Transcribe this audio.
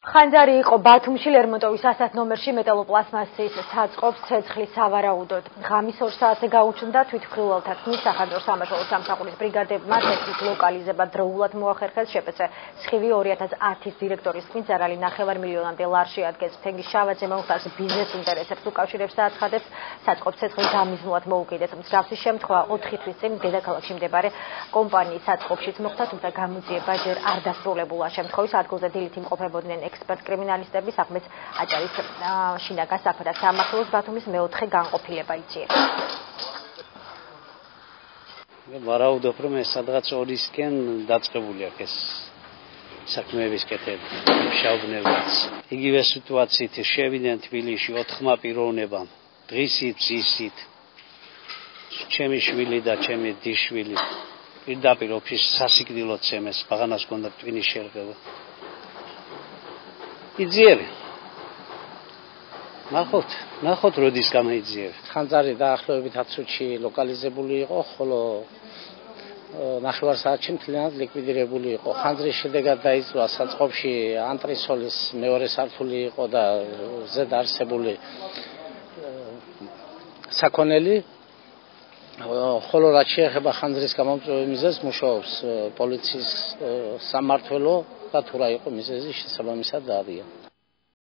ხანძარი იყო ბათუმში ლერმონტოვის ასათ ნომერში მეტალოპლასმასის საწყობს ცეცხლის სავარაუდოდ. ღამის 2 საათზე გაუჩნდა თვითმხილველთა თქმის სახანძრო სამმართველო სამსახურის ბრიგადებმა ცეცხლის ლოკალიზება დროულად მოახერხეს. შპც სხივი 2010-ის დირექტორის თქმით ზარალი 9 მილიონამდე ლარში ადგენს. თენგის შავაძე მომხდარს ბიზნეს ინტერესებს უკავშირებს და აცხადებს საწყობს ცეცხლის გამიზნულად მოუყიდეს. მსგავსი შემთხვევა 4 თვის წინ დედაქალაქში მდებარე კომპანიის საწყობშიც მოხდა, თუმცა გამოძიება ჯერ არ დასრულებულა. შემთხვევის ადგილზე დილით იმყოფებოდნენ ექსპერტ კრიმინალისტები, საქმეს აჭარის შინაგან საქმეთა საამახვილოს ბათუმის მეოთხე განყოფილება იძიებს. ვარაუდობ, რომ ეს სადღაც 2-ისკენ დაწყებული აქვს ეს საქმეების კეთება, მშაობნებაც. იგივე სიტუაციით შევიდნენ თბილისში 4 პიროვნებამ, დღისით, ძისით. ჩემი შვილი და ჩემი დიშვილი პირდაპირ ოფისში სასიკვდილოდ ცემეს, ბაღანას ჰქონდა ტვინის შერყევა. იძიები. ნახოთ როდის გამოიძიები. ხანძარი დაახლოებით 10 წუთში ლოკალიზებული იყო, ხოლო 9 საათში მთლიანად ლიკვიდირებული იყო. ხანძრის შედეგად დაიწვა საწყობში ანტრესოლის მეორე სართული იყო და ზედ არსებული საქონელი. ხოლო რაც შეეხება ხანძრის გამომწვევი მიზეზს, მუშაობს პოლიციის სამმართველო და თუ რა იყო მიზეზი შესაბამისად დაადია.